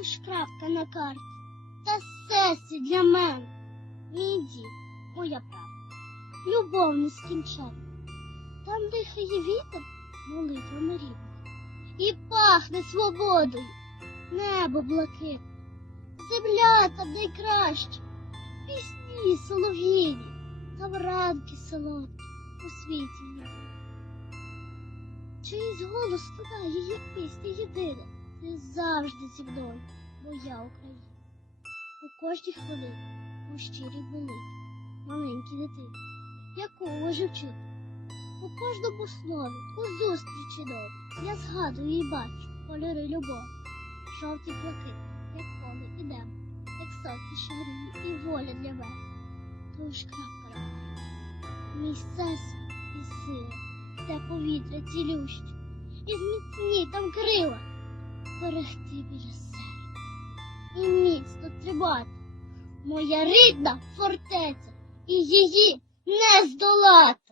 лиш крапка на карті. Та сесі для мене. Мій дім, моя правда. Любов нескінченна. Там дихає вітер молитвами рідних. І пахне свободою. Небо блакитне. Земля там найкраща. Пісні солов'їні. Там ранки солодкі у світі. Чиїсь голос лунає, як пісня єдина. Ти завжди зі мною, моя Україна. У кожній хвилині у щирій молитві, маленькій дитині, яку може вчити. У кожному слові, у зустрічі нові, я згадую і бачу кольори любові, жовті блакитні, як поле і небо, як сонце що і воля для мене. Тож крапка на. Мій всесвіт і сила, те повітря цілюще, і зміцні там крила, берегти біля серця і міцно тримати. Моя рідна фортеця, і її не здолати.